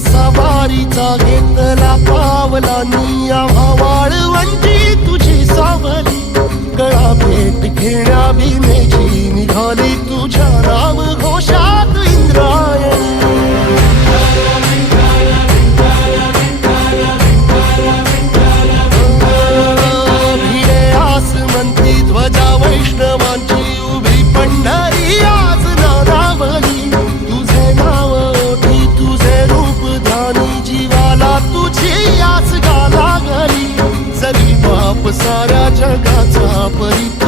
सवारीचा घेतला पावलांनी आम्हा वाळवंटी तुझी सावली गळा भेट घेण्या भीमेची निघाली तुझ्या नाम घोषात इंद्रायणी भिडे आसमंती ध्वजा वैष्णवांची उभी पंढरी आज नानावली तुझे नाव ओठी तुझे रूप ध्यानी जीवाला तुझी आस गा लागली जरी बाप साऱ्या जगाचा परित्याग